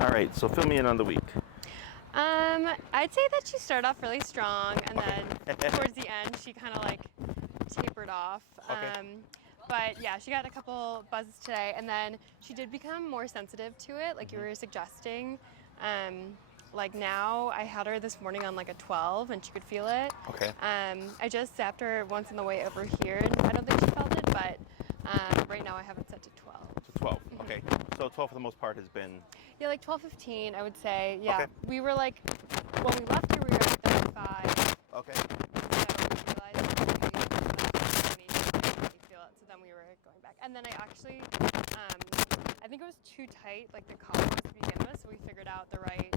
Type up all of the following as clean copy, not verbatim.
All right, so fill me in on the week. I'd say that she started off really strong, and then towards the end, she kind of like tapered off. Okay. But yeah, she got a couple buzzes today, and then she did become more sensitive to it, like you were suggesting. Like now, I had her this morning on like a 12, and she could feel it. Okay. I just zapped her once on the way over here, and I don't think she felt it, but right now I have it set to 12. So 12. Okay. So 12 for the most part has been. Yeah, like 12, 15, I would say. Yeah. Okay. We were like, when we left here, we were at 35. Okay. So we realized that we didn't feel it. So then we were going back. And then I actually, I think it was too tight, like the collar was to begin with. So we figured out the right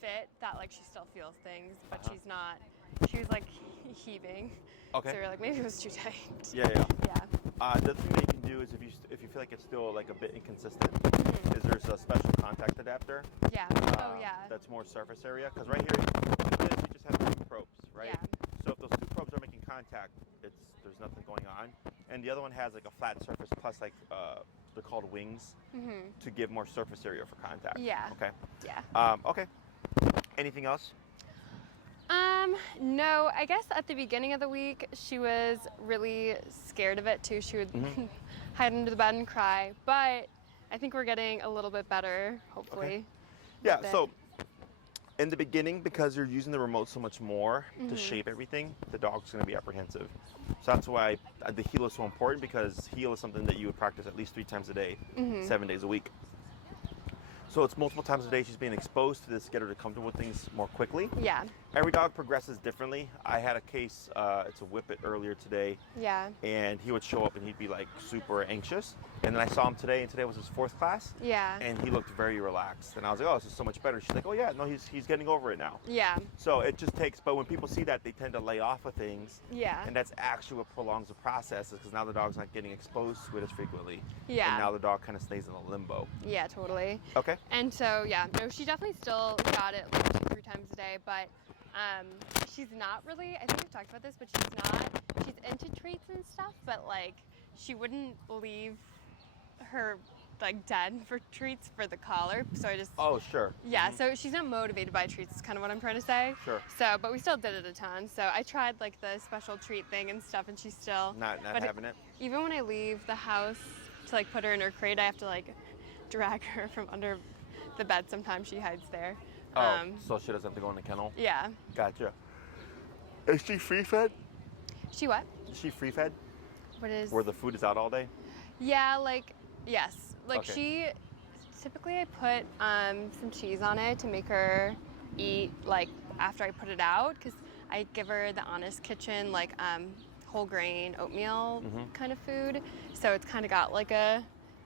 fit that like she still feels things, but she's not. She was like heaving. Okay. So we were like, maybe it was too tight. Yeah. Yeah. The thing that you can do is if you feel like it's still like a bit inconsistent, is there's a special contact adapter. Yeah. Oh yeah. That's more surface area, because right here with this you just have 2 probes, right? Yeah. So if those 2 probes are making contact, there's nothing going on, and the other one has like a flat surface plus like they're called wings to give more surface area for contact. Yeah. Okay. Yeah. Okay. Anything else? No, I guess at the beginning of the week, she was really scared of it too. She would hide under the bed and cry, but I think we're getting a little bit better, hopefully. Okay. Yeah, so in the beginning, because you're using the remote so much more to shape everything, the dog's going to be apprehensive. So that's why the heel is so important, because heel is something that you would practice at least 3 times a day, 7 days a week. So it's multiple times a day she's being exposed to this to get her to comfortable with things more quickly. Yeah. Every dog progresses differently. I had a case, it's a whippet earlier today. Yeah. And he would show up and he'd be like super anxious. And then I saw him today, and today was his 4th class. Yeah. And he looked very relaxed. And I was like, oh, this is so much better. She's like, oh yeah, no, he's getting over it now. Yeah. So it just takes, but when people see that, they tend to lay off of things. Yeah. And that's actually what prolongs the process, because now the dog's not getting exposed to it as frequently. Yeah. And now the dog kind of stays in a limbo. Yeah, totally. Okay. And so, yeah, no, she definitely still got it like 2, 3 times a day, but she's not really, I think we've talked about this, but she's into treats and stuff, but like she wouldn't leave her like dead for treats for the collar. So I just, Oh, sure. yeah, so she's not motivated by treats is kind of what I'm trying to say. Sure. So, but we still did it a ton. So I tried like the special treat thing and stuff, and she's still Not having it? Even when I leave the house to like put her in her crate, I have to like drag her from under the bed. Sometimes she hides there. So she doesn't have to go in the kennel? Yeah. Gotcha. Is she free fed? She what? Is she free fed? What is? Where the food is out all day? Yeah, like, yes. Like Okay. typically I put some cheese on it to make her eat like after I put it out, because I give her the Honest Kitchen like whole grain oatmeal kind of food. So it's kind of got like a,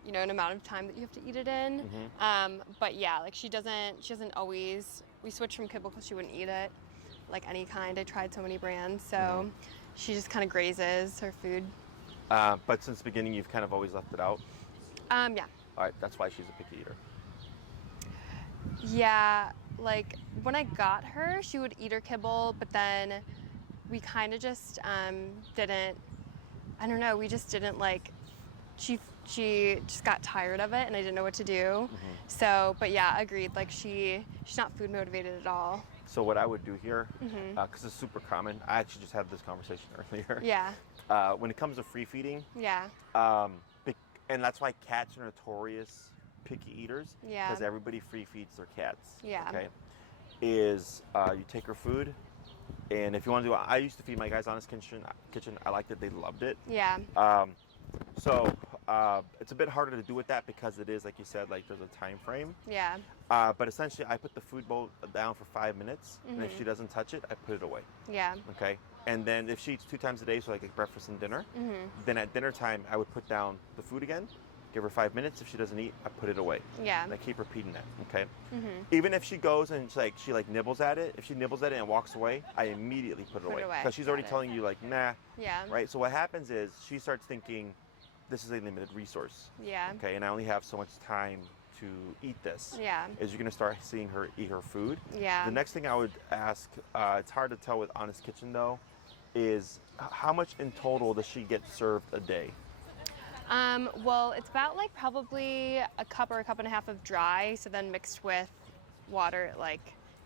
you know, an amount of time that you have to eat it in. But yeah, like she doesn't always, we switched from kibble because she wouldn't eat it, like any kind. I tried so many brands, so she just kind of grazes her food. But since the beginning, you've kind of always left it out? Yeah. All right, that's why she's a picky eater. Yeah, like when I got her, she would eat her kibble, but then we kind of just didn't, I don't know, we just didn't like, she just got tired of it and I didn't know what to do. So, but yeah, agreed, like she's not food motivated at all. So what I would do here, because it's super common, I actually just had this conversation earlier. Yeah. When it comes to free feeding, Yeah. and that's why cats are notorious picky eaters. Yeah. Because everybody free feeds their cats. Yeah. Okay. Is you take her food, and if you want to do, I used to feed my guys Honest Kitchen. I liked it. They loved it. Yeah. So it's a bit harder to do with that, because it is, like you said, like there's a time frame. Yeah. But essentially, I put the food bowl down for 5 minutes, and if she doesn't touch it, I put it away. Yeah. Okay. And then if she eats 2 times a day, so like at breakfast and dinner, then at dinner time, I would put down the food again, give her 5 minutes. If she doesn't eat, I put it away. Yeah. And I keep repeating that. Okay. Even if she goes and she nibbles at it, if she nibbles at it and walks away, I immediately put it away, because she's already telling you like, nah. Yeah. Right. So what happens is she starts thinking, this is a limited resource. Yeah. Okay. And I only have so much time to eat this. Yeah. Is you're going to start seeing her eat her food. Yeah. The next thing I would ask, it's hard to tell with Honest Kitchen though, is how much in total does she get served a day? Well, it's about like probably a cup or a cup and a half of dry, so then mixed with water, like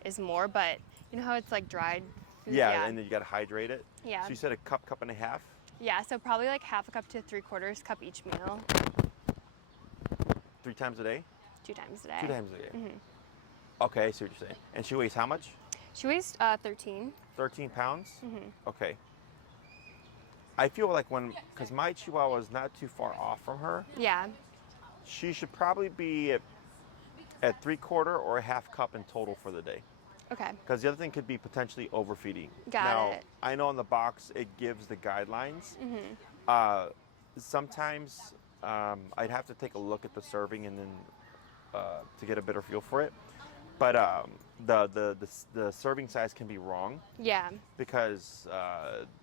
is more. But you know how it's like dried food? Yeah, and then you got to hydrate it. Yeah. So you said a cup, cup and a half? Yeah, so probably like half a cup to 3/4 cup each meal. 3 times a day? 2 times a day. 2 times a day. Okay, I see what you're saying. And she weighs how much? She weighs 13. 13 pounds? Okay. I feel like because my Chihuahua is not too far off from her, Yeah. she should probably be at 3/4 or a half cup in total for the day. Okay. Because the other thing could be potentially overfeeding. Got now, it. I know on the box it gives the guidelines. Sometimes I'd have to take a look at the serving and then to get a better feel for it. But the serving size can be wrong Yeah. because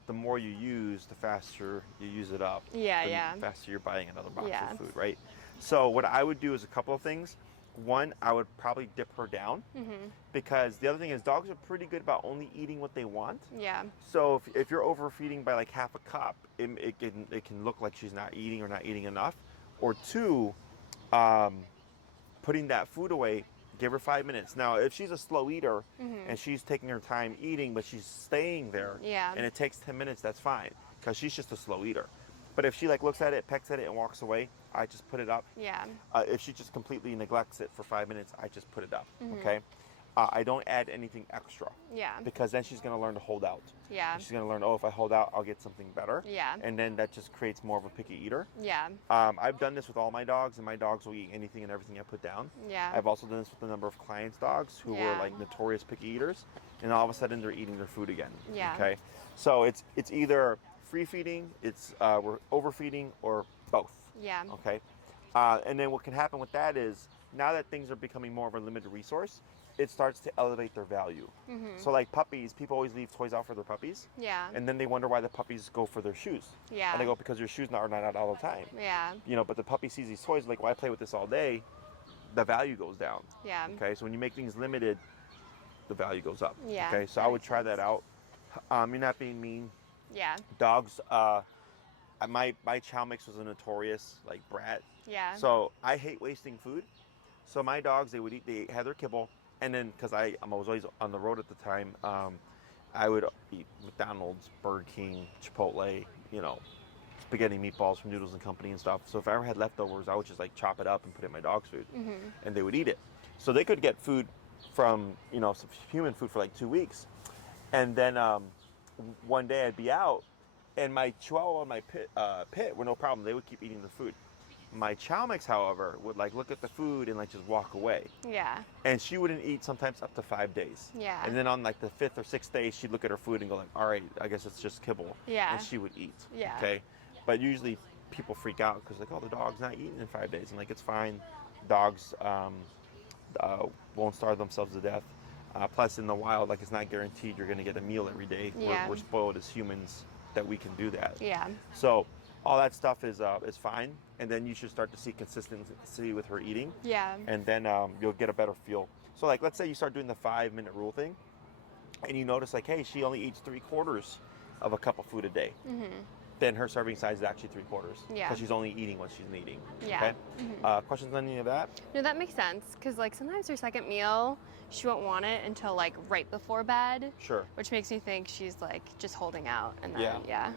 the more you use, the faster you use it up. Yeah, the faster you're buying another box Yeah. of food, right? So what I would do is a couple of things. One, I would probably dip her down because the other thing is dogs are pretty good about only eating what they want. Yeah. So if you're overfeeding by like half a cup, it can look like she's not eating or not eating enough. Or two, putting that food away, give her 5 minutes. Now, if she's a slow eater and she's taking her time eating, but she's staying there, Yeah. and it takes 10 minutes, that's fine because she's just a slow eater. But if she like looks at it, pecks at it, and walks away, I just put it up. Yeah. If she just completely neglects it for 5 minutes, I just put it up. Okay. I don't add anything extra Yeah. because then she's going to learn to hold out. Yeah. She's going to learn, oh, if I hold out, I'll get something better. Yeah. And then that just creates more of a picky eater. Yeah. I've done this with all my dogs, and my dogs will eat anything and everything I put down. Yeah. I've also done this with a number of clients' dogs who were Yeah. like notorious picky eaters, and all of a sudden they're eating their food again. Yeah. Okay. So it's either free feeding, we're overfeeding, or both. Yeah. Okay. And then what can happen with that is now that things are becoming more of a limited resource, it starts to elevate their value. So like puppies, people always leave toys out for their puppies, Yeah. and then they wonder why the puppies go for their shoes. Yeah. And they go, because your shoes are not out all the time. Yeah. You know, but the puppy sees these toys like, well, I play with this all day, the value goes down. Yeah. Okay, so when you make things limited, the value goes up. Yeah, Okay, so that I would makes try sense. that out. You're not being mean. Yeah. Dogs, my chow mix was a notorious like brat. Yeah. So I hate wasting food. So my dogs, they had their kibble, and then because I was always on the road at the time, I would eat McDonald's, Burger King, Chipotle, you know, spaghetti meatballs from Noodles and Company and stuff. So if I ever had leftovers, I would just like chop it up and put it in my dog's food, and they would eat it. So they could get food from, you know, some human food for like 2 weeks, and then one day I'd be out, and my Chihuahua and my pit were no problem. They would keep eating the food. My chow mix, however, would like look at the food and like just walk away. Yeah. And she wouldn't eat sometimes up to 5 days. Yeah. And then on like the 5th or 6th day, she'd look at her food and go like, all right, I guess it's just kibble. Yeah. And she would eat. Yeah. Okay. But usually people freak out because like, oh, the dog's not eating in 5 days. And like, it's fine. Dogs won't starve themselves to death. Plus in the wild, like it's not guaranteed you're going to get a meal every day. Yeah. We're spoiled as humans that we can do that. Yeah. So all that stuff is fine, and then you should start to see consistency with her eating, Yeah. and then you'll get a better feel. So like, let's say you start doing the 5-minute rule thing, and you notice like, hey, she only eats 3/4 of a cup of food a day. Then her serving size is actually 3/4. Yeah. Because she's only eating what she's needing. Yeah. Okay. Questions on any of that? No, that makes sense because like sometimes her second meal, she won't want it until like right before bed, Sure. which makes me think she's like just holding out. And then, Yeah. Yeah.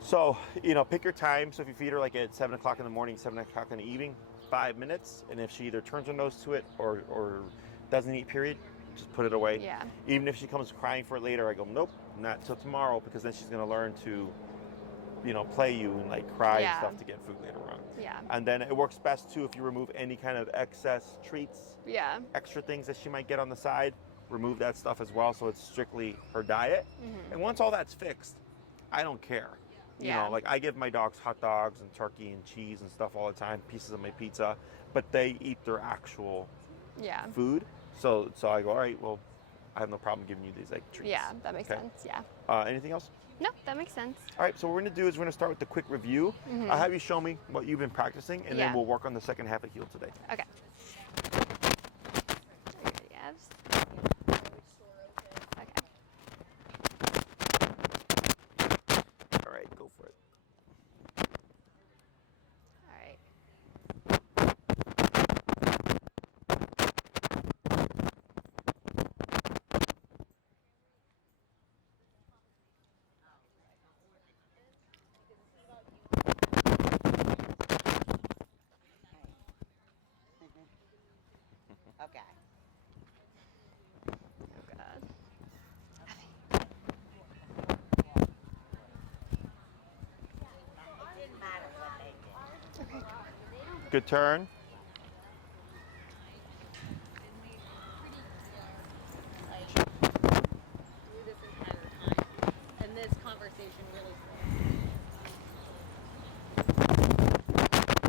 So, you know, pick your time. So if you feed her like at 7 o'clock in the morning, 7 o'clock in the evening, 5 minutes. And if she either turns her nose to it or doesn't eat, period, just put it away. Yeah. Even if she comes crying for it later, I go, nope, not till tomorrow, because then she's going to learn to, you know, play you and like cry Yeah. and stuff to get food later on. Yeah. And then it works best too if you remove any kind of excess treats, Yeah. extra things that she might get on the side, remove that stuff as well, so it's strictly her diet. And once all that's fixed, I don't care. You Yeah. know, like I give my dogs hot dogs and turkey and cheese and stuff all the time, pieces of my pizza, but they eat their actual Yeah. food. So I go, all right, well, I have no problem giving you these like treats. Yeah. That makes Okay. sense. Yeah. Anything else? No, that makes sense. All right, so what we're gonna do is we're gonna start with the quick review. I'll have you show me what you've been practicing, and then Yeah. we'll work on the second half of Heal today. Okay. Yes. Okay. All right, go for it. Good turn. And this conversation really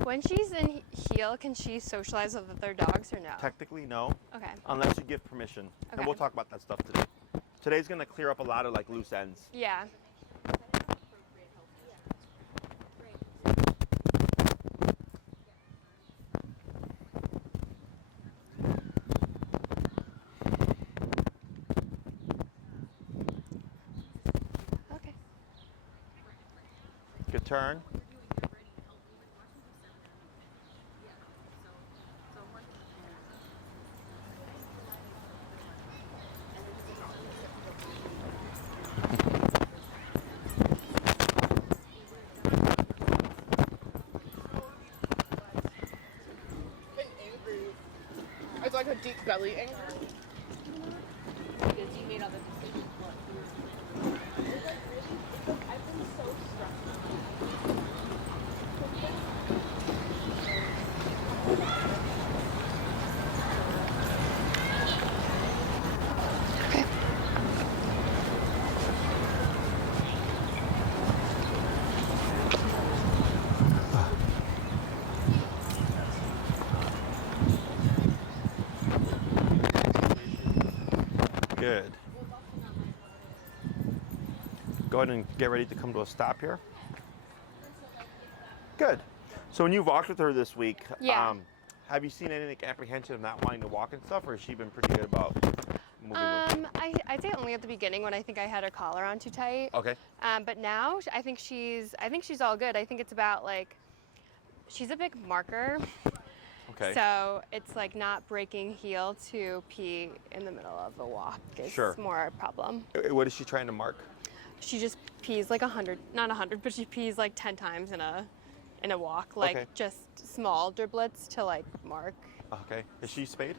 When she's in heel, can she socialize with other dogs or no? Technically, no. Okay. Unless you give permission. Okay. And we'll talk about that stuff today. Today's going to clear up a lot of like loose ends. Yeah. Okay. Good turn. It's like a deep belly anger. because you made other decisions. I've been so stressed. Good. Go ahead and get ready to come to a stop here. Good. So when you walked with her this week, Yeah. have you seen any like, apprehension of not wanting to walk and stuff, or has she been pretty good about moving with you? I'd say only at the beginning when I think I had her collar on too tight. Okay. But now I think she's all good. I think it's about like, she's a big marker. Okay. So it's like not breaking heel to pee in the middle of a walk is Sure. more a problem. What is she trying to mark? She just pees like 100, not 100, but she pees like 10 times in a walk, like Okay. just small driblets to like mark. Okay. Is she spayed?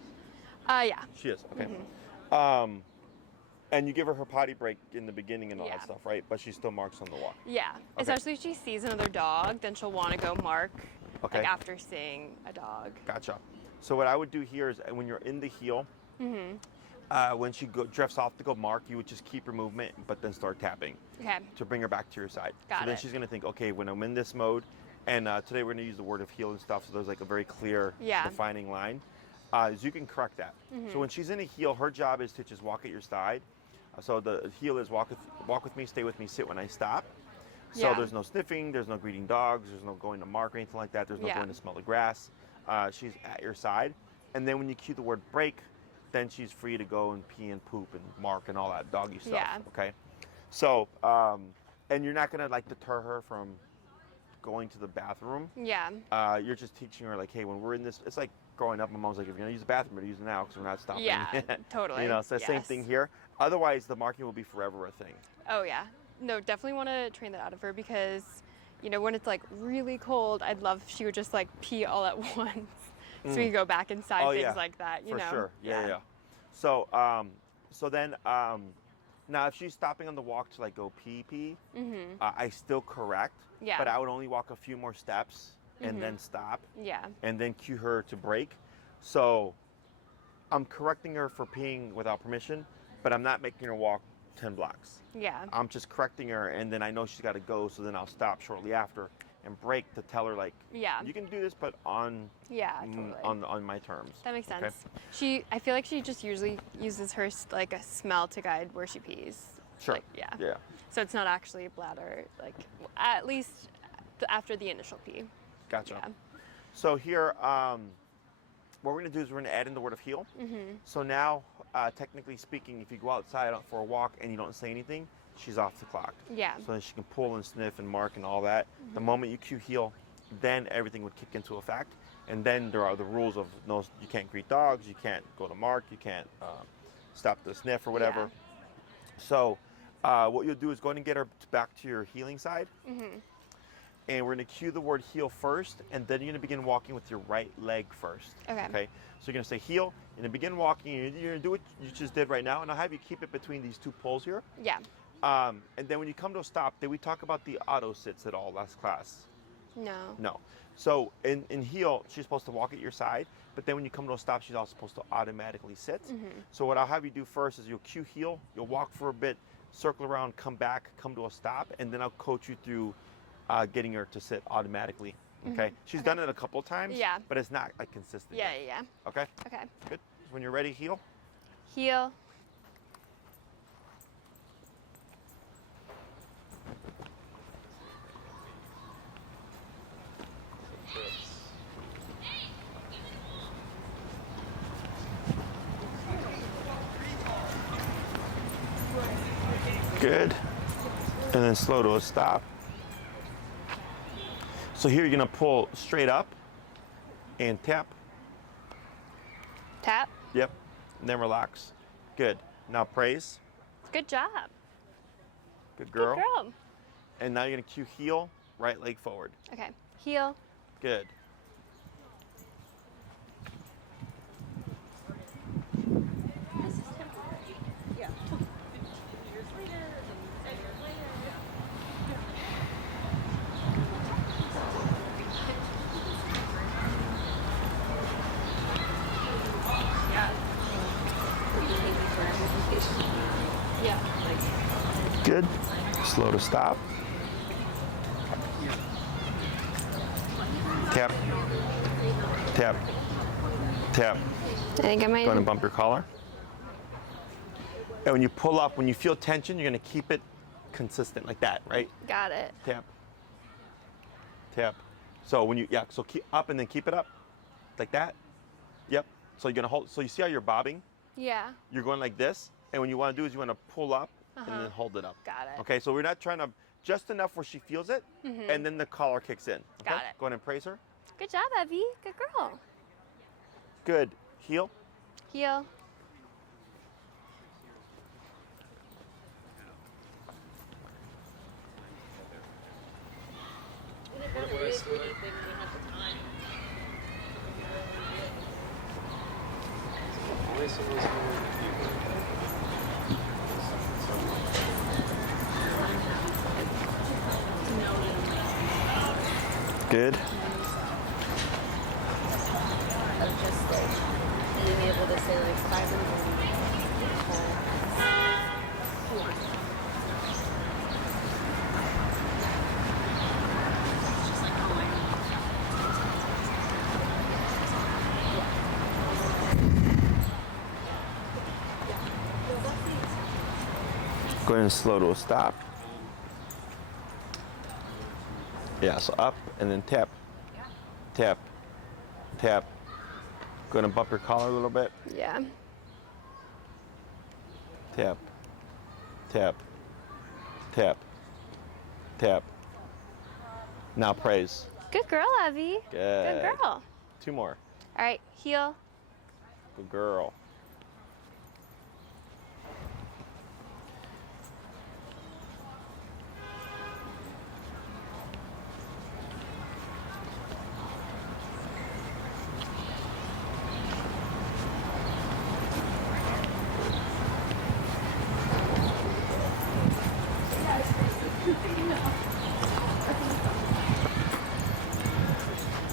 Yeah. She is. Okay. Mm-hmm. And you give her potty break in the beginning and all Yeah. that stuff, right? But she still marks on the walk. Yeah. Okay. Especially if she sees another dog, then she'll want to go mark Okay. like after seeing a dog. Gotcha. So what I would do here is when you're in the heel, when she drifts off to go mark, you would just keep her movement, but then start tapping Okay. to bring her back to your side. Got so then it. she's gonna think, okay, when I'm in this mode, and today we're gonna use the word of heel and stuff, so there's like a very clear Yeah. defining line. Is you can correct that. So when she's in a heel, her job is to just walk at your side. So the heel is walk with me, stay with me, sit when I stop. So Yeah. there's no sniffing, there's no greeting dogs, there's no going to mark or anything like that. There's no Yeah. going to smell the grass. She's at your side. And then when you cue the word break, then she's free to go and pee and poop and mark and all that doggy stuff. Yeah. Okay. So, and you're not gonna like deter her from going to the bathroom. Yeah. You're just teaching her like, hey, when we're in this, it's like growing up. My mom's like, if you're gonna use the bathroom, better use it now because we're not stopping. Yeah. Totally. You know, it's the same Yes. thing here. Otherwise, the marking will be forever a thing. Oh yeah. No, definitely want to train that out of her because, you know, when it's like really cold, I'd love if she would just like pee all at once. So we go back inside, Oh, things yeah. like that, you For know? sure. Yeah. So, so then, now if she's stopping on the walk to like go pee, I still correct. Yeah. But I would only walk a few more steps and then stop Yeah. and then cue her to break. So I'm correcting her for peeing without permission, but I'm not making her walk 10 blocks. Yeah. I'm just correcting her, and then I know she's got to go, so then I'll stop shortly after and break to tell her like, Yeah. you can do this, but on Yeah, totally. on my terms. That makes sense. Okay. I feel like she just usually uses her like a smell to guide where she pees. Sure. Like, yeah. Yeah. So it's not actually a bladder, like at least after the initial pee. Gotcha. Yeah. So here, what we're gonna do is we're gonna add in the word of heel. So now, technically speaking, if you go outside for a walk and you don't say anything, she's off the clock. Yeah. So then she can pull and sniff and mark and all that. The moment you cue heel, then everything would kick into effect. And then there are the rules of no, you can't greet dogs, you can't go to mark, you can't stop the sniff or whatever. Yeah. So what you'll do is go ahead and get her back to your healing side. And we're going to cue the word heel first, and then you're going to begin walking with your right leg first. Okay. So you're going to say heel, and then begin walking. You're going to do what you just did right now, and I'll have you keep it between these two poles here. Yeah. And then when you come to a stop, did we talk about the auto sits at all last class? No. No. So in heel, she's supposed to walk at your side, but then when you come to a stop, she's also supposed to automatically sit. So what I'll have you do first is you'll cue heel, you'll walk for a bit, circle around, come back, come to a stop, and then I'll coach you through getting her to sit automatically. Okay? She's done it a couple times, Yeah. but it's not like consistent. Yeah, yet. yeah, yeah. Okay? Okay. Good. When you're ready, heel. Heel. Good. And then slow to a stop. So here you're gonna pull straight up and tap. Tap. Yep. And then relax. Good. Now praise. Good job. Good girl. Good girl. And now you're gonna cue heel, right leg forward. Okay. Heel. Good. This is temporary. Yeah. 15 years later, and 10 years later. Yeah. Good. Slow to stop. Tap. Tap. Tap. I think I might. Go ahead and bump your collar. And when you pull up, when you feel tension, you're gonna keep it consistent like that, right? Got it. Tap. Tap. So when you, so keep up and then keep it up. Like that. Yep. So you're gonna hold, so you see how you're bobbing? Yeah. You're going like this. And what you wanna do is you wanna pull up and then hold it up. Got it. Okay, so we're not trying to, just enough where she feels it, and then the collar kicks in. Okay? Got it. Go ahead and praise her. Good job, Evie. Good girl. Good. Heel. Heel. And it really is when you think we have the time. Good. Of just like being able to say like 5 in the morning. Just like, oh my Go ahead and slow to a stop. Yeah, so up and then tap. Tap. Tap. Go ahead and bump your collar a little bit. Yeah. Tap. Tap. Tap. Tap. Now praise. Good girl, Evie. Good. Good girl. 2 more. All right. Heel. Good girl.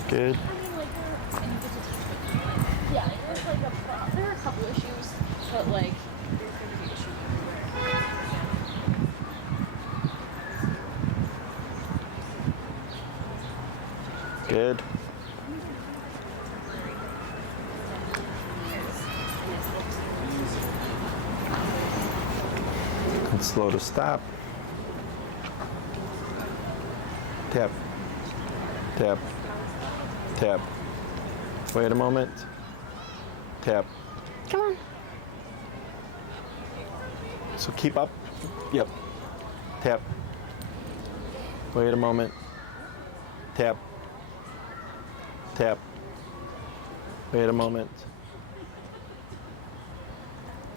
Good. Yeah, there's like there are a couple issues, but like there's gonna be issues everywhere. Good. And slow to stop. Tap. Tap. Tap. Wait a moment. Tap. Come on. So keep up. Yep. Tap. Wait a moment. Tap. Tap. Wait a moment.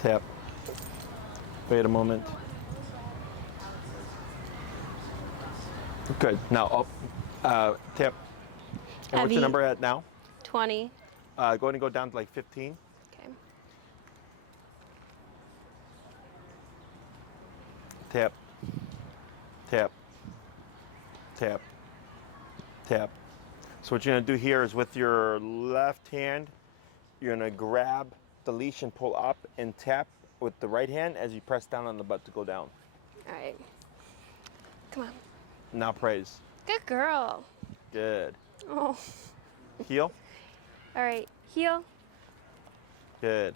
Tap. Wait a moment. Good. Now up. Tap. And what's Abby. your number at now? 20. Go ahead and go down to like 15. Okay. Tap. Tap. Tap. tap. So what you're gonna do here is with your left hand, you're gonna grab the leash and pull up and tap with the right hand as you press down on the butt to go down. All right. Come on. Now praise. Good girl. Good. Oh. Heel. All right. Heel. Good.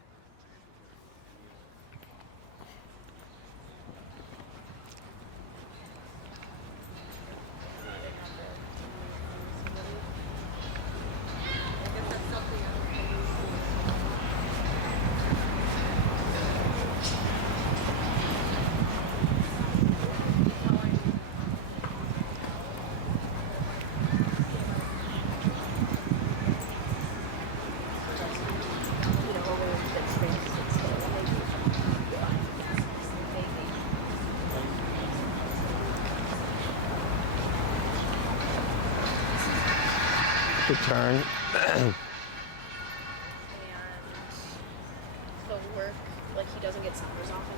Good turn. And he'll work, like he doesn't get suckers often.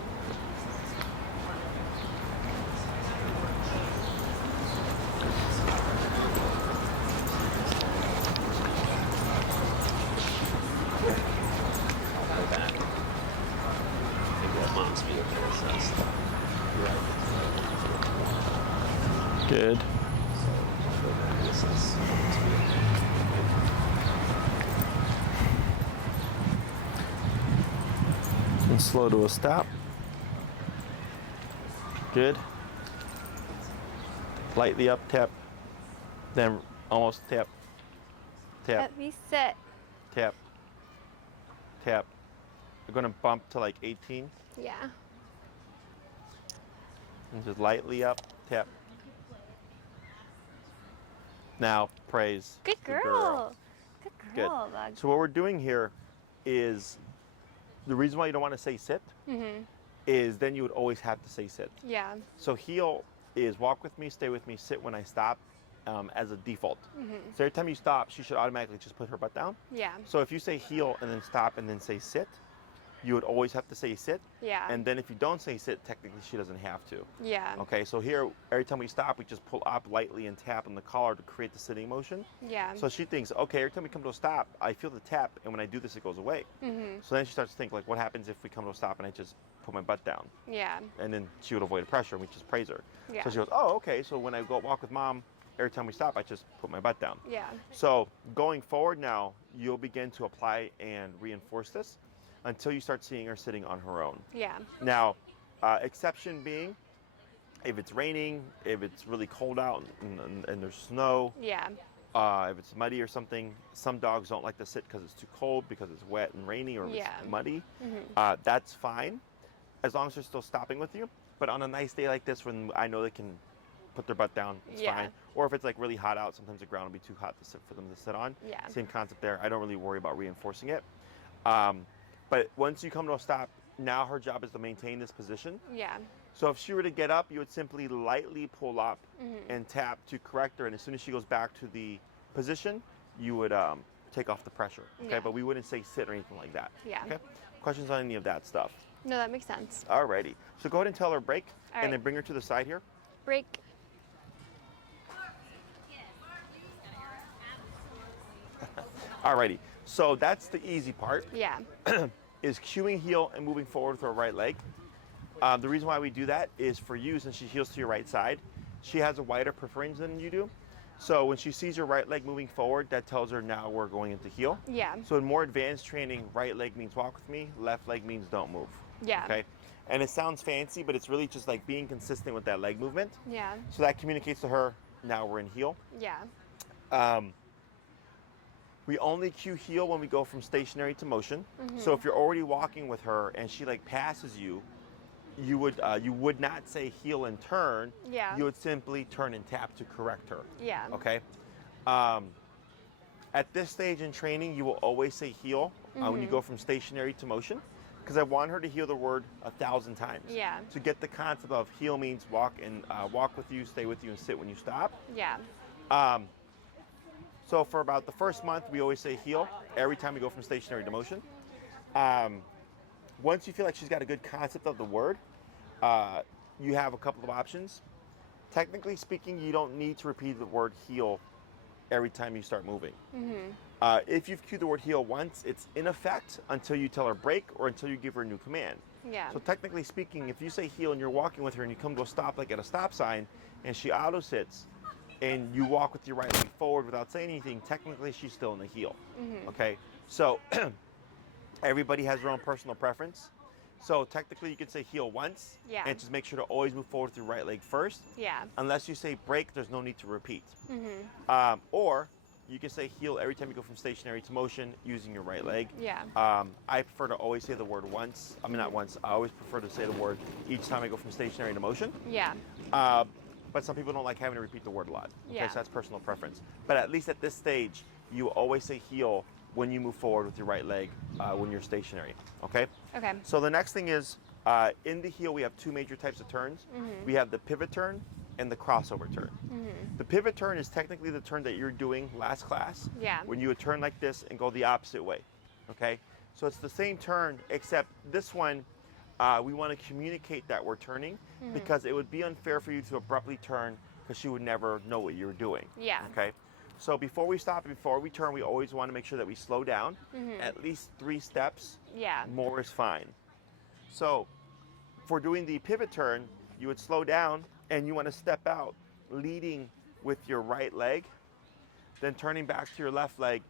Good. And slow to a stop. Good. Lightly up, tap. Then almost tap. Tap, Let me sit. tap, tap. We're gonna bump to like 18 Yeah. and just lightly up, tap. Now praise. Good girl. Good Good. girl, Bug. So what we're doing here is the reason why you don't want to say sit is then you would always have to say sit. Yeah. So heel is walk with me, stay with me, sit when I stop as a default. So every time you stop, she should automatically just put her butt down. Yeah. So if you say heel and then stop and then say sit, you would always have to say sit. Yeah. And then if you don't say sit, technically she doesn't have to. Yeah. Okay, so here, every time we stop, we just pull up lightly and tap on the collar to create the sitting motion. Yeah. So she thinks, okay, every time we come to a stop, I feel the tap, and when I do this, it goes away. So then she starts to think, like, what happens if we come to a stop and I just put my butt down? Yeah. And then she would avoid pressure, and we just praise her. Yeah. So she goes, oh, okay, so when I go walk with mom, every time we stop, I just put my butt down. Yeah. So going forward now, you'll begin to apply and reinforce this until you start seeing her sitting on her own. Yeah. Now, exception being, if it's raining, if it's really cold out and there's snow, Yeah. if it's muddy or something, some dogs don't like to sit because it's too cold, because it's wet and rainy, or Yeah. it's muddy. That's fine, as long as they're still stopping with you. But on a nice day like this, when I know they can put their butt down, it's Yeah. fine. Or if it's like really hot out, sometimes the ground will be too hot to sit for them to sit on. Yeah. Same concept there. I don't really worry about reinforcing it. But once you come to a stop, now her job is to maintain this position. Yeah. So if she were to get up, you would simply lightly pull up and tap to correct her. And as soon as she goes back to the position, you would take off the pressure. Okay, Yeah. but we wouldn't say sit or anything like that. Yeah. Okay. Questions on any of that stuff? No, that makes sense. Alrighty. So go ahead and tell her break, All and right. then bring her to the side here. Break. Alrighty. So that's the easy part. Yeah. Is cueing heel and moving forward with her right leg. The reason why we do that is for you, since she heels to your right side, she has a wider preference than you do. So when she sees your right leg moving forward, that tells her now we're going into heel. Yeah. So in more advanced training, right leg means walk with me, left leg means don't move. Yeah. Okay. And it sounds fancy, but it's really just like being consistent with that leg movement. Yeah. So that communicates to her, now we're in heel. Yeah. We only cue heel when we go from stationary to motion. So if you're already walking with her and she like passes you, you would not say heel and turn. Yeah. You would simply turn and tap to correct her. Yeah. Okay. At this stage in training, you will always say heel when you go from stationary to motion, because I want her to hear the word 1,000 times. Yeah. To get the concept of heel means walk and walk with you, stay with you, and sit when you stop. Yeah. So for about the first month, we always say heel every time we go from stationary to motion. Once you feel like she's got a good concept of the word, you have a couple of options. Technically speaking, you don't need to repeat the word heel every time you start moving. If you've cued the word heel once, it's in effect until you tell her break or until you give her a new command. Yeah. So technically speaking, if you say heel and you're walking with her and you come to a stop like at a stop sign and she auto sits and you walk with your right leg forward without saying anything, technically she's still in the heel. Okay, so everybody has their own personal preference. So technically you can say heel once Yeah. and just make sure to always move forward with your right leg first. Yeah. Unless you say break, there's no need to repeat. Or you can say heel every time you go from stationary to motion using your right leg. Yeah. I prefer to always say the word once. I mean, not once. I always prefer to say the word each time I go from stationary to motion. Yeah. But some people don't like having to repeat the word a lot. Okay, Yeah. so that's personal preference. But at least at this stage, you always say heel when you move forward with your right leg when you're stationary. Okay? Okay. So the next thing is, in the heel, we have two major types of turns. We have the pivot turn and the crossover turn. The pivot turn is technically the turn that you're doing last class. Yeah. When you would turn like this and go the opposite way. Okay? So it's the same turn, except this one, we want to communicate that we're turning because it would be unfair for you to abruptly turn because she would never know what you were doing. Yeah. Okay? So before we stop, before we turn, we always want to make sure that we slow down at least 3 steps. Yeah. More is fine. So for doing the pivot turn, you would slow down and you want to step out, leading with your right leg, then turning back to your left leg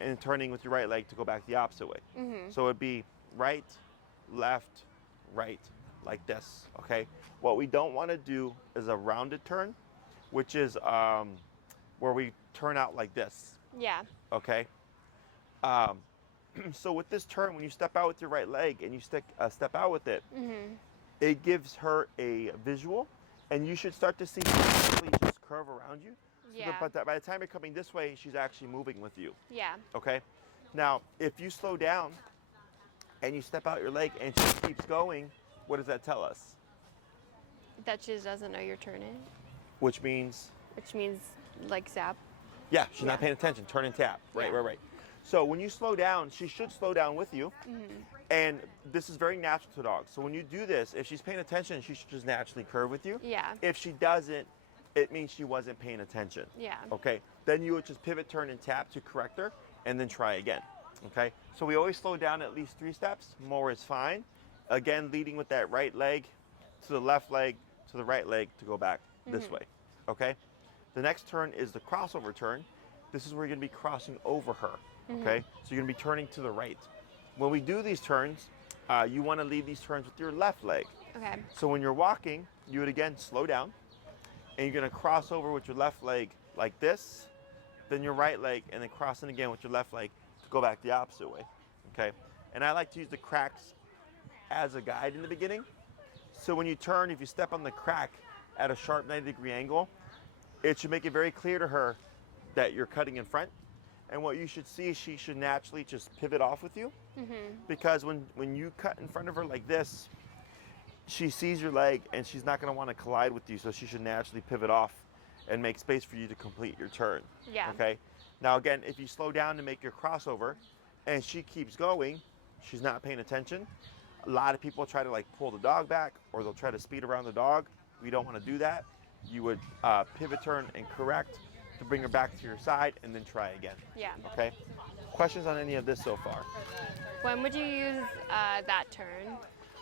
and turning with your right leg to go back the opposite way. So it'd be right, left, right, like this, okay? What we don't want to do is a rounded turn, which is where we turn out like this, Yeah. okay? So with this turn, when you step out with your right leg and you step out with it, it gives her a visual, and you should start to see her actually just curve around you. So Yeah. but by the time you're coming this way, she's actually moving with you, Yeah. okay? Now, if you slow down and you step out your leg and she keeps going, what does that tell us? That she doesn't know you're turning, Which means, which means like zap. yeah, she's not Yeah. paying attention, turn and tap, right, Yeah. right. So when you slow down, she should slow down with you. And this is very natural to dogs. So when you do this, if she's paying attention, she should just naturally curve with you. Yeah. If she doesn't, it means she wasn't paying attention. Yeah. Okay. Then you would just pivot, turn, and tap to correct her, and then try again. Okay. So we always slow down at least 3 steps. More is fine. Again, leading with that right leg to the left leg to the right leg to go back this way. Okay. The next turn is the crossover turn. This is where you're going to be crossing over her. Okay. So you're going to be turning to the right. When we do these turns, you want to lead these turns with your left leg. Okay. So when you're walking, you would again slow down, and you're going to cross over with your left leg like this, then your right leg, and then crossing again with your left leg to go back the opposite way. Okay. And I like to use the cracks as a guide in the beginning. So when you turn, if you step on the crack at a sharp 90-degree angle, it should make it very clear to her that you're cutting in front. And what you should see is she should naturally just pivot off with you. Because when you cut in front of her like this, she sees your leg and she's not going to want to collide with you. So she should naturally pivot off and make space for you to complete your turn. Yeah. Okay. Now again, if you slow down to make your crossover and she keeps going, she's not paying attention. A lot of people try to like pull the dog back, or they'll try to speed around the dog. We don't want to do that. You would pivot, turn, and correct to bring her back to your side, and then try again. Yeah. Okay. Questions on any of this so far? When would you use that turn?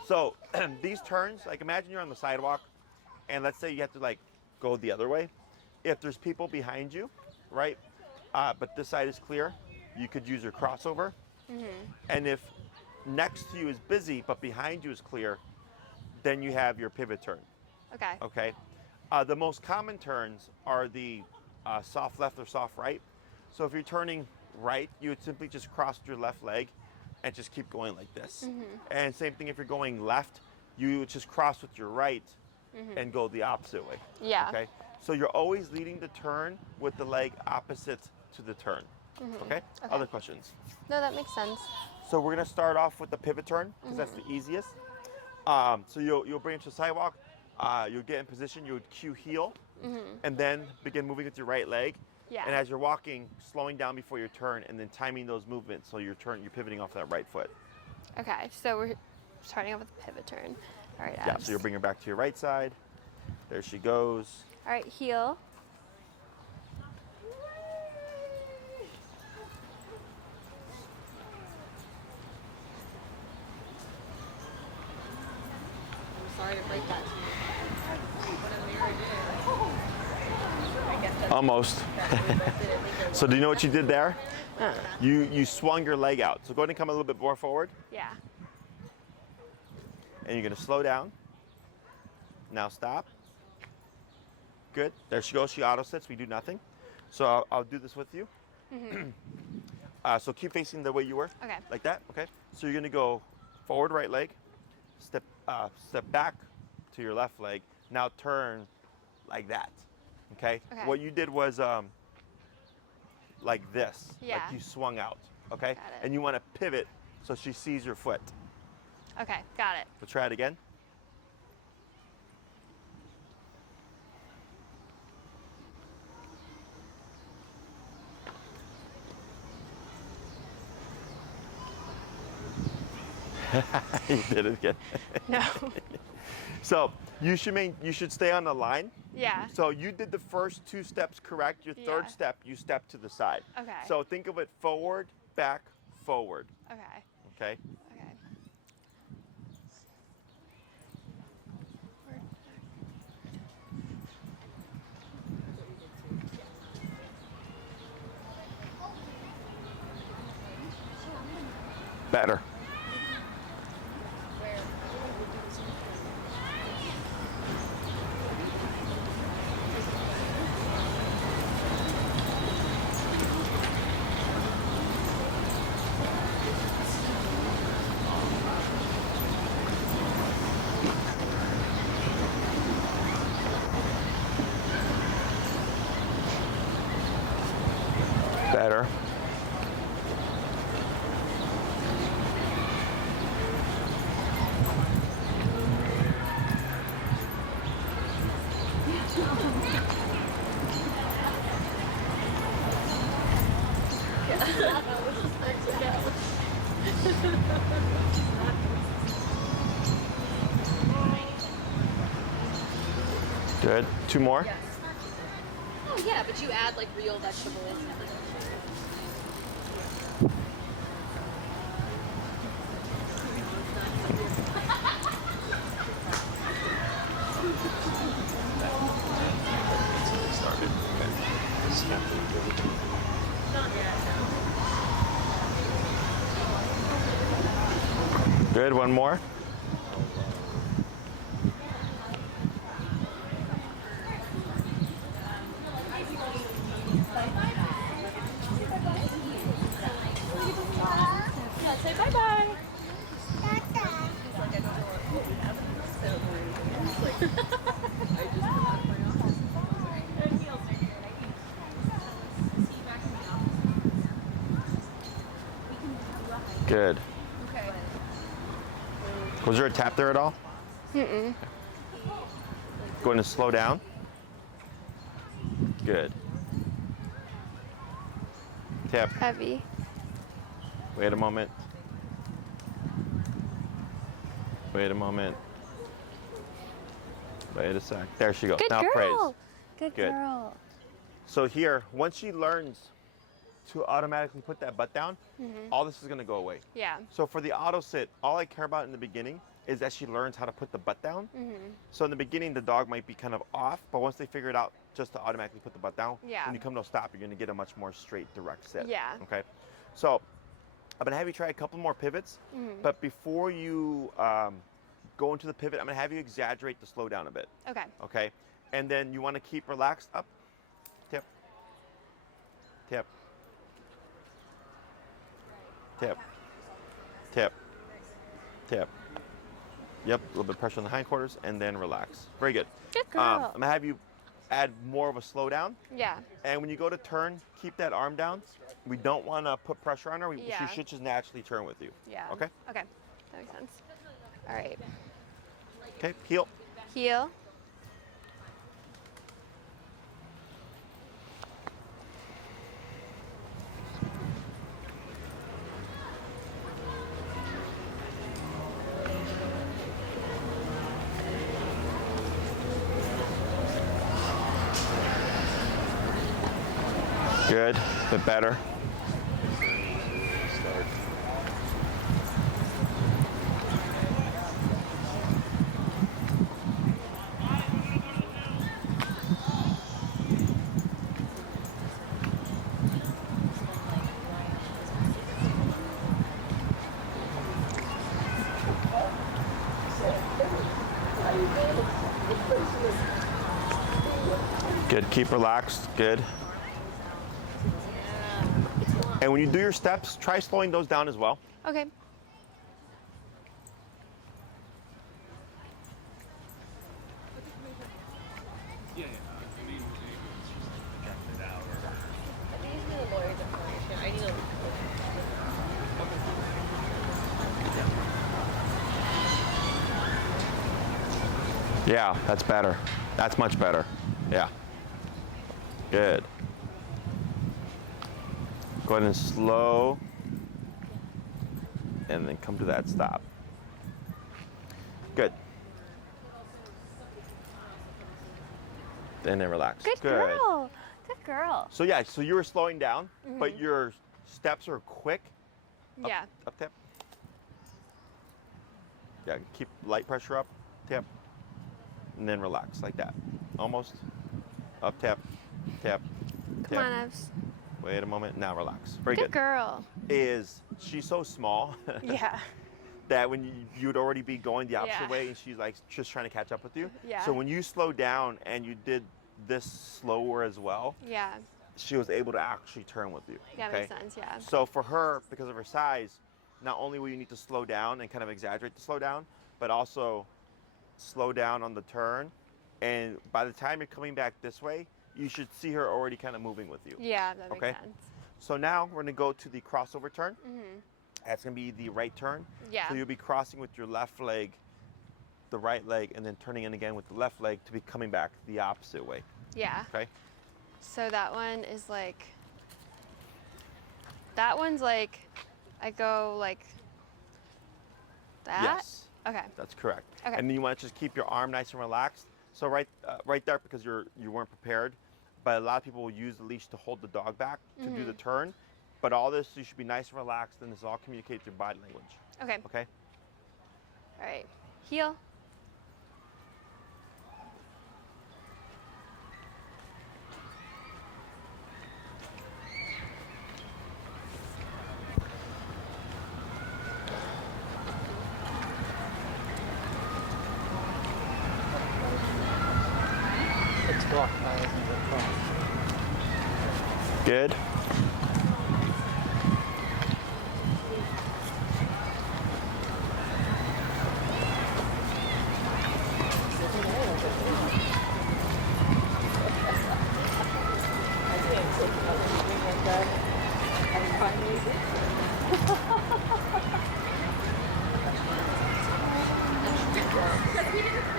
So these turns, like imagine you're on the sidewalk, and let's say you have to like go the other way. If there's people behind you, right, but this side is clear, you could use your crossover. And if next to you is busy but behind you is clear, then you have your pivot turn. Okay. Okay. The most common turns are the soft left or soft right. So if you're turning right, you would simply just cross your left leg and just keep going like this. And same thing if you're going left, you would just cross with your right and go the opposite way. Yeah. Okay. So you're always leading the turn with the leg opposite to the turn. Okay. Other questions? No, that makes sense. So we're gonna start off with the pivot turn because that's the easiest. So you'll bring it to the sidewalk. You'll get in position. You would cue heel, and then begin moving with your right leg. Yeah. And as you're walking, slowing down before your turn, and then timing those movements so you're pivoting off that right foot. Okay. So we're starting off with the pivot turn. All right. Yeah. Abs. So you'll bring her back to your right side. There she goes. All right. Heel. sorry to break that to you. But a mirror did. I guess that's Almost. that we both did it. So do you know what you did there? You swung your leg out. So go ahead and come a little bit more forward. Yeah. And you're gonna slow down. Now stop. Good. There she goes. She auto sits. We do nothing. So I'll do this with you. So keep facing the way you were. Okay. Like that. Okay. So you're gonna go forward right leg, step back to your left leg. Now turn like that. Okay. Okay. What you did was like this. Yeah. Like you swung out. Okay. Got it. And you want to pivot so she sees your foot. Okay, got it. We'll try it again. You did it again. No. So you should stay on the line. Yeah. So you did the first 2 steps correct. Your third Yeah. step, you step to the side. Okay. So think of it forward, back, forward. Okay. Okay. Okay. Better. Better. Good. 2 more. Yes. Oh yeah, but you add like real vegetables. Good. 1 more. Yeah, say bye bye. Good. Okay. Was there a tap there at all? Mm-mm. Going to slow down. Good. Tap. Heavy. Wait a moment. Wait a moment. Wait a sec. There she goes. Good Now girl. praise. Good Good. girl. So here, once she learns to automatically put that butt down, all this is gonna go away. Yeah. So for the auto sit, all I care about in the beginning is that she learns how to put the butt down. So in the beginning, the dog might be kind of off, but once they figure it out just to automatically put the butt down, Yeah. when you come to a stop, you're gonna get a much more straight, direct sit. Yeah. Okay. So I'm gonna have you try a couple more pivots, but before you go into the pivot, I'm gonna have you exaggerate the slow down a bit. Okay. Okay. And then you wanna keep relaxed up, tip, tip, tip, tip, tip. Yep, a little bit of pressure on the hindquarters, and then relax. Very good. Good girl. I'm gonna have you add more of a slow down, Yeah. and when you go to turn, keep that arm down. We don't want to put pressure on her. Yeah. She should just naturally turn with you. Yeah. Okay. Okay. That makes sense. All right. Okay. Heel. Heel. Good. Bit better. Good. Keep relaxed. Good. And when you do your steps, try slowing those down as well. Okay. Yeah, that's better. That's much better. Yeah. Good. Go ahead and slow. And then come to that stop. Good. And then relax. Good girl. Good girl. So yeah, so you were slowing down, but your steps are quick. Yeah. Up tap. Yeah, keep light pressure up, tap. And then relax like that. Almost. Up, tap, tap, Come tap. on, Evs. Wait a moment. Now relax. Very Good good. girl. She's so small Yeah. that when you would already be going the opposite Yeah. way, and she's like just trying to catch up with you. Yeah. So when you slow down and you did this slower as well, Yeah. she was able to actually turn with you. Yeah, okay? makes sense, yeah. So for her, because of her size, not only will you need to slow down and kind of exaggerate the slow down, but also slow down on the turn. And by the time you're coming back this way, you should see her already kind of moving with you. Yeah, that makes Okay. sense. So now we're gonna go to the crossover turn. That's gonna be the right turn. Yeah. So you'll be crossing with your left leg, the right leg, and then turning in again with the left leg to be coming back the opposite way. Yeah. Okay. So that one is like, that one's like, I go like that? Yes. Okay. That's correct. Okay. And then you want to just keep your arm nice and relaxed. So right there, because you weren't prepared, but a lot of people will use the leash to hold the dog back to do the turn. But all this, you should be nice and relaxed, and this all communicates through body language. Okay. Okay. All right. Heel. Good.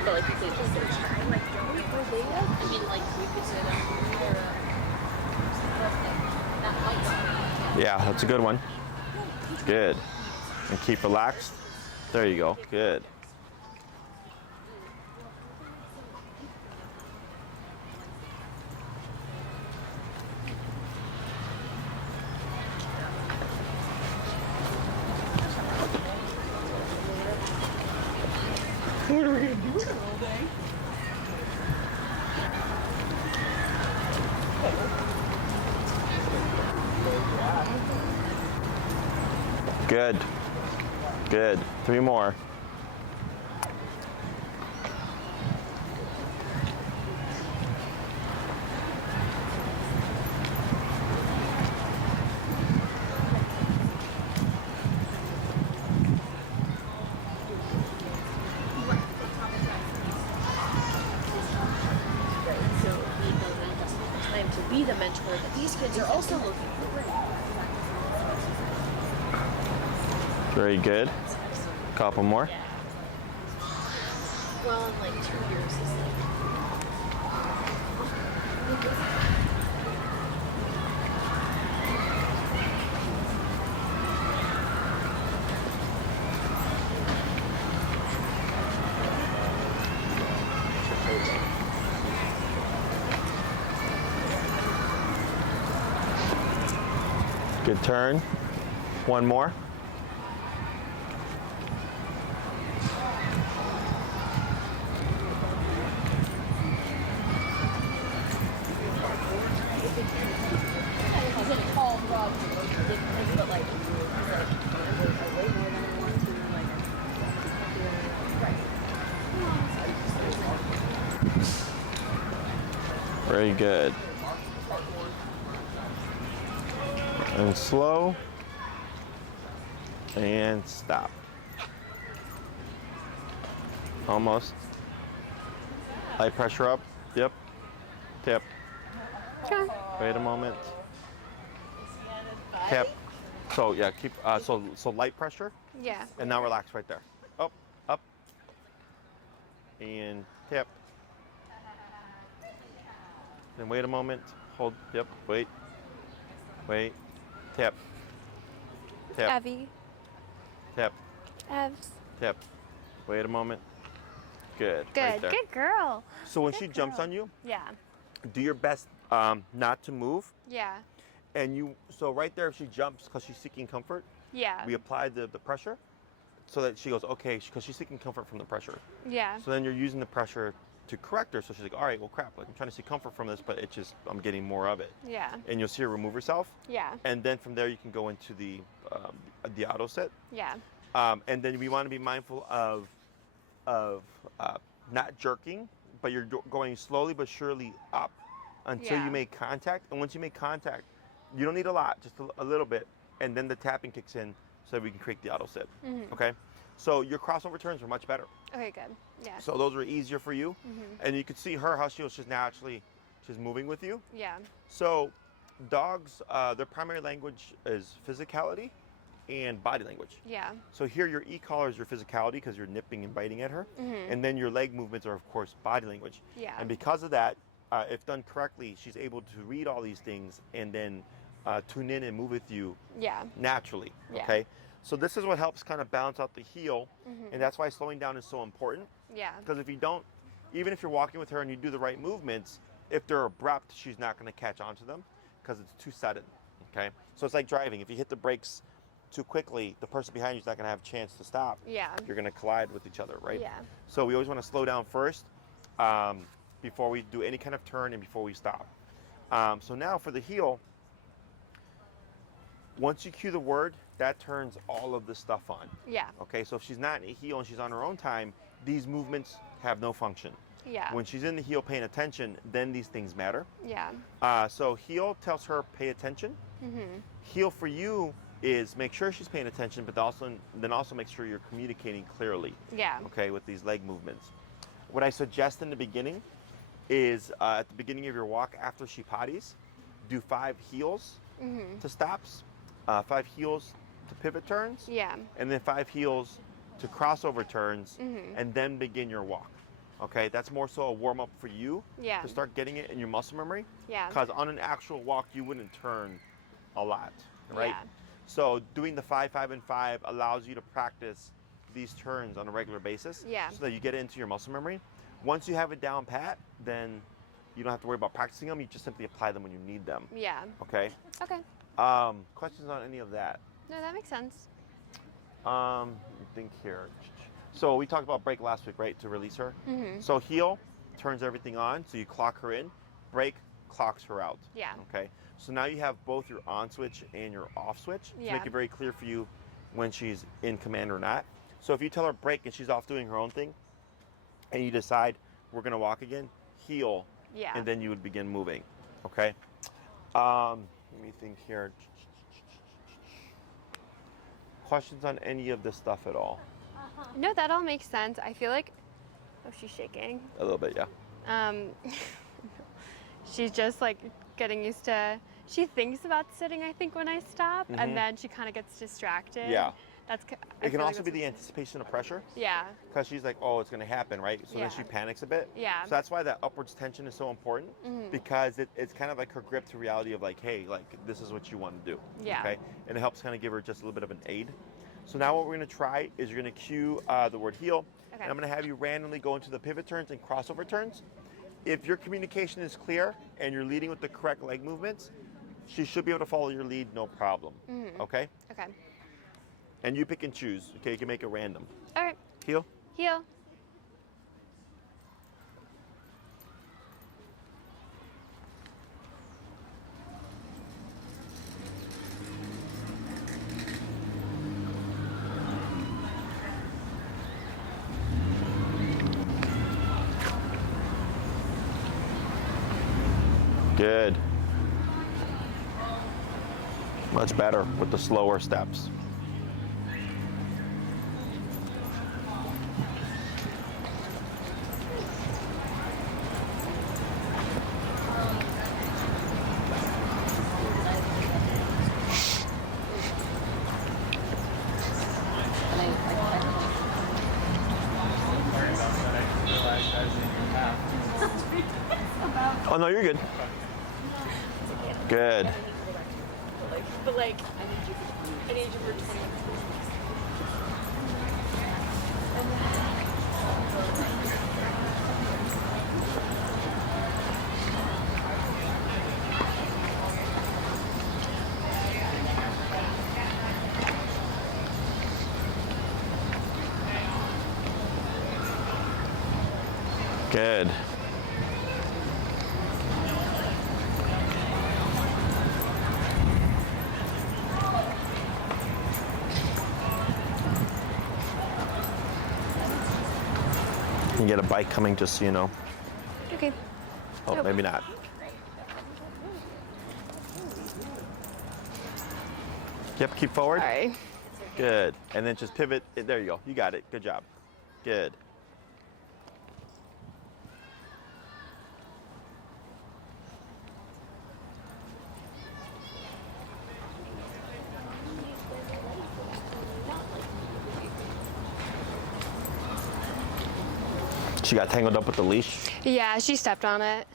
But like you could just search. I mean, like we could sit up there. Yeah, that's a good one. Good. And keep relaxed. There you go. Good. What are we gonna do with it all day? Good. Good. 3 more. So we build an investment time to be the mentor that these kids are also looking for. Very good. Couple more. Well, in like 2 years is like. Good turn. 1 more. He's in a tall frog, but like, he's like, I weigh more than I want to, like, Very good. And slow. And stop. Almost. Light pressure up. Yep. Tip. Okay. Wait a moment. Tip. So yeah, keep so light pressure. Yeah. And now relax right there. Up, up. And tip. Then wait a moment. Hold. Yep. Wait. Wait. Tip. Tip. Evie. Tip. Evs. Tip. Wait a moment. Good. Good. Right there. Good girl. So when Good she jumps girl. on you, Yeah. do your best not to move. Yeah. And so right there, if she jumps because she's seeking comfort, Yeah. we apply the pressure so that she goes, okay, because she's seeking comfort from the pressure. Yeah. So then you're using the pressure to correct her. So she's like, all right, well, crap, like I'm trying to seek comfort from this, but I'm getting more of it. Yeah. And you'll see her remove herself. Yeah. And then from there, you can go into the auto sit. Yeah. And then we want to be mindful of not jerking, but you're going slowly but surely up until Yeah. you make contact. And once you make contact, you don't need a lot, just a little bit, and then the tapping kicks in so that we can create the auto sit. Mhm. Okay? So your crossover turns are much better. Okay. Good. Yeah. So those are easier for you. Mhm. And you can see her, how she's moving with you. Yeah. So dogs, their primary language is physicality and body language. Yeah. So here your e-collar is your physicality because you're nipping and biting at her. Mhm. And then your leg movements are, of course, body language. Yeah. And because of that, if done correctly, she's able to read all these things and then tune in and move with you Yeah. naturally. Yeah. Okay. So this is what helps kind of balance out the heel, Mhm. and that's why slowing down is so important. Yeah. Because if you don't, even if you're walking with her and you do the right movements, if they're abrupt, she's not going to catch on to them because it's too sudden. Okay. So it's like driving. If you hit the brakes too quickly, the person behind you is not going to have a chance to stop. Yeah. You're going to collide with each other, right? Yeah. So we always want to slow down first before we do any kind of turn and before we stop. So now for the heel, once you cue the word, that turns all of this stuff on. Yeah. Okay, so if she's not in a heel and she's on her own time, these movements have no function. Yeah. When she's in the heel paying attention, then these things matter. Yeah. So heel tells her pay attention. Mhm. Heel for you is make sure she's paying attention, but also make sure you're communicating clearly. Yeah. Okay, with these leg movements. What I suggest in the beginning is at the beginning of your walk after she potties, do 5 heels Mhm. to stops, 5 heels to pivot turns, Yeah. and then 5 heels to crossover turns, Mhm. and then begin your walk. Okay, that's more so a warm up for you Yeah. to start getting it in your muscle memory. Yeah. Because on an actual walk, you wouldn't turn a lot, right? Yeah. So doing the 5, 5, and 5 allows you to practice these turns on a regular basis. Yeah. So that you get it into your muscle memory. Once you have it down pat, then you don't have to worry about practicing them. You just simply apply them when you need them. Yeah. Okay. Okay. Questions on any of that? No, that makes sense. Let me think here. So we talked about break last week, right? To release her. Mhm. So heel turns everything on. So you clock her in. Break clocks her out. Yeah. Okay. So now you have both your on switch and your off switch to Yeah. make it very clear for you when she's in command or not. So if you tell her break and she's off doing her own thing, and you decide we're gonna walk again, heel, Yeah. and then you would begin moving. Okay. Let me think here. Questions on any of this stuff at all? No, that all makes sense. I feel like, oh, she's shaking. A little bit, yeah. She's just like getting used to. She thinks about sitting, I think, when I stop, Mhm. and then she kind of gets distracted. Yeah. That's. It can also be the anticipation of pressure, Yeah. because she's like, oh, it's gonna happen, right? So then she Yeah. panics a bit. Yeah. So that's why that upwards tension is so important, Mhm. because it's kind of like her grip to reality of like, hey, like this is what you want to do. Yeah. Okay. And it helps kind of give her just a little bit of an aid. So now what we're gonna try is you're gonna cue the word heel, Okay. and I'm gonna have you randomly go into the pivot turns and crossover turns. If your communication is clear and you're leading with the correct leg movements, she should be able to follow your lead, no problem. Mhm. Okay. Okay. And you pick and choose. Okay, you can make it random. All right. Heel. Heel. Good. Much better with the slower steps. Oh no, you're good. Good. But like, I need you for 20 minutes. Good. You get a bike coming, just so you know. Okay. Oh, Nope. maybe not. Yep, keep forward. Sorry. Good. And then just pivot. There you go. You got it. Good job. Good. She got tangled up with the leash. Yeah, she stepped on it.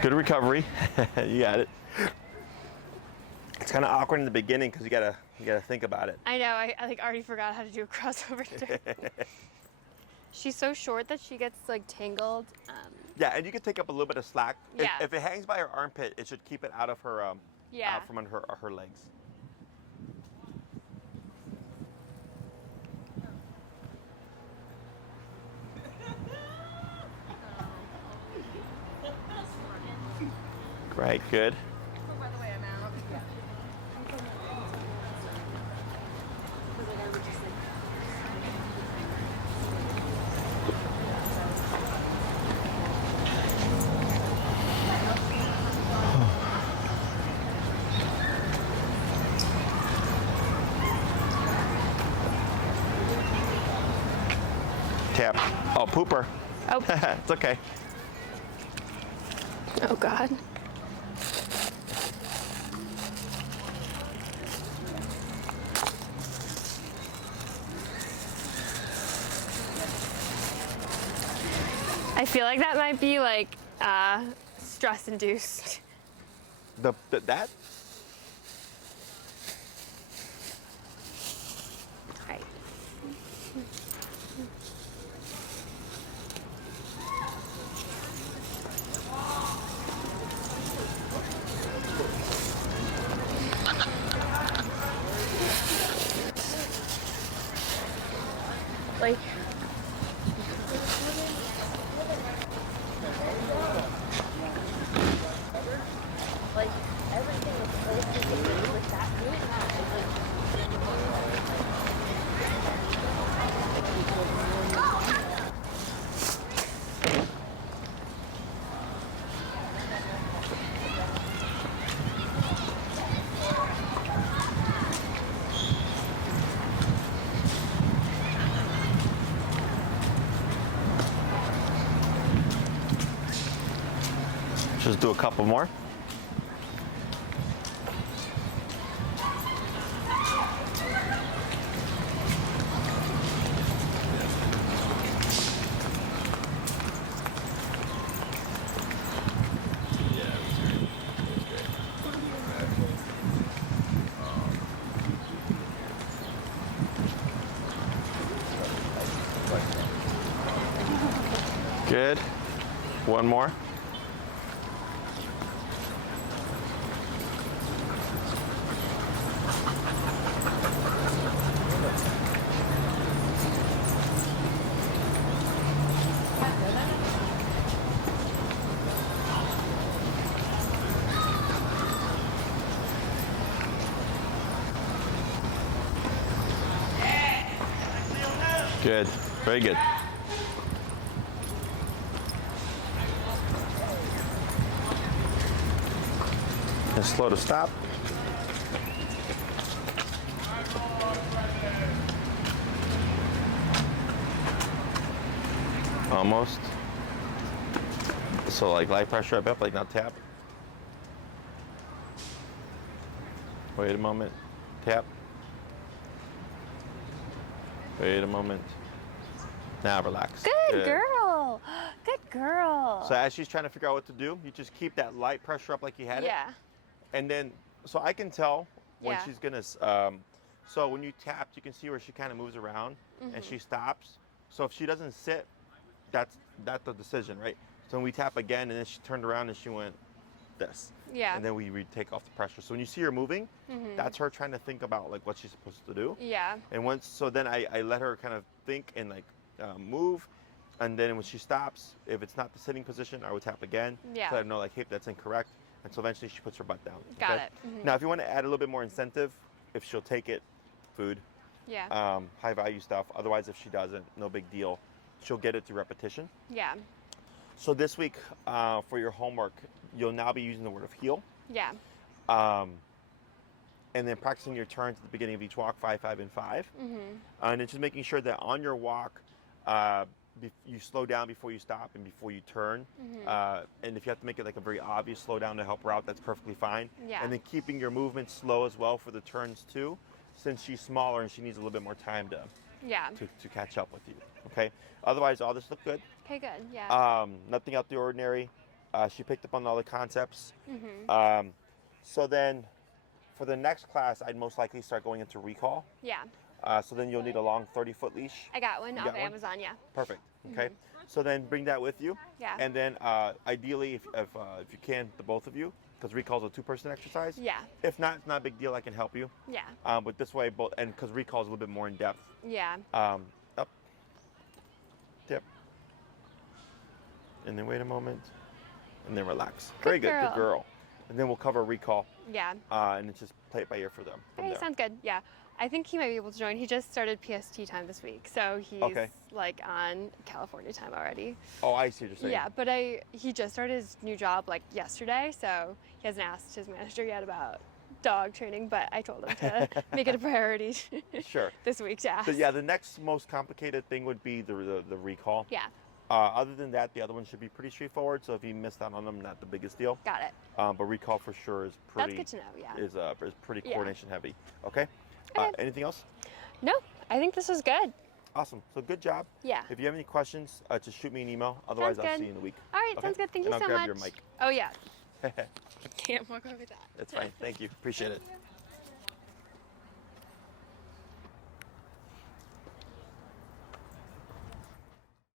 Good recovery. You got it. It's kind of awkward in the beginning because you gotta think about it. I know. I like already forgot how to do a crossover turn. She's so short that she gets like tangled. Yeah, and you can take up a little bit of slack. Yeah. If it hangs by her armpit, it should keep it out of her Yeah. out from under her legs. Right, good. By the way, I'm out. Tap. Oh, pooper. Oh. It's okay. Oh God. I feel like that might be like stress induced. That? Right. Like, everything was supposed to be with that Just do a couple more. Good. One more. Good. Very good. And slow to stop. Almost. So like light pressure up, like now tap. Wait a moment. Tap. Wait a moment. Now relax. Good girl. Good girl. So as she's trying to figure out what to do, you just keep that light pressure up like you had it. Yeah. And then, so I can tell when Yeah. she's gonna, so when you tapped, you can see where she kind of moves around and she stops. So if she doesn't sit, that's the decision, right? So when we tap again and then she turned around and she went this. Yeah. And then we take off the pressure. So when you see her moving, that's her trying to think about like what she's supposed to do. Yeah. And once, so then I let her kind of think and like move. And then when she stops, if it's not the sitting position, I would tap again. Yeah. So I know like, hey, that's incorrect. And so eventually she puts her butt down. Got it. Now, if you want to add a little bit more incentive, if she'll take it, food, Yeah. high value stuff. Otherwise, if she doesn't, no big deal. She'll get it through repetition. Yeah. So this week for your homework, you'll now be using the word of heel. Yeah. And then practicing your turns at the beginning of each walk, 5, 5, and 5. And then just making sure that on your walk, you slow down before you stop and before you turn. And if you have to make it like a very obvious slowdown to help her out, that's perfectly fine. Yeah. And then keeping your movement slow as well for the turns too, since she's smaller and she needs a little bit more time Yeah. to catch up with you. Okay. Otherwise, all this looked good. Okay, good. Yeah. Nothing out the ordinary. She picked up on all the concepts. So then, for the next class, I'd most likely start going into recall. Yeah. So then you'll need a long 30-foot leash. I got one You off got one? Amazon, yeah. Perfect. Okay. So then bring that with you. Yeah. And then ideally, if you can, the both of you, because recall is a 2-person exercise. Yeah. If not, it's not a big deal. I can help you. Yeah. But this way, both, and because recall is a little bit more in depth. Yeah. Up, tip, and then wait a moment, and then relax. Very good. Good girl. And then we'll cover recall. Yeah. And then just play it by ear for them. from Okay, there. sounds good. Yeah. I think he might be able to join. He just started PST time this week, so he's Okay. like on California time already. Oh, I see what you're saying. Yeah, but he just started his new job like yesterday, so he hasn't asked his manager yet about dog training, but I told him to make it a priority Sure. this week to ask. So yeah, the next most complicated thing would be the recall. Yeah, Other than that, the other one should be pretty straightforward. So if you missed out on them, not the biggest deal. got it. But recall for sure is pretty. That's good to know, yeah. Is pretty Yeah. coordination heavy. Okay. Okay. Anything else? No, I think this was good. Awesome. So good job. Yeah. If you have any questions, just shoot me an email. Otherwise, Sounds I'll good. see you in the week. All right, Okay? sounds good. Thank And you I'll so grab much. your mic. Oh, yeah. Can't walk over that. That's fine. Thank you. Appreciate it.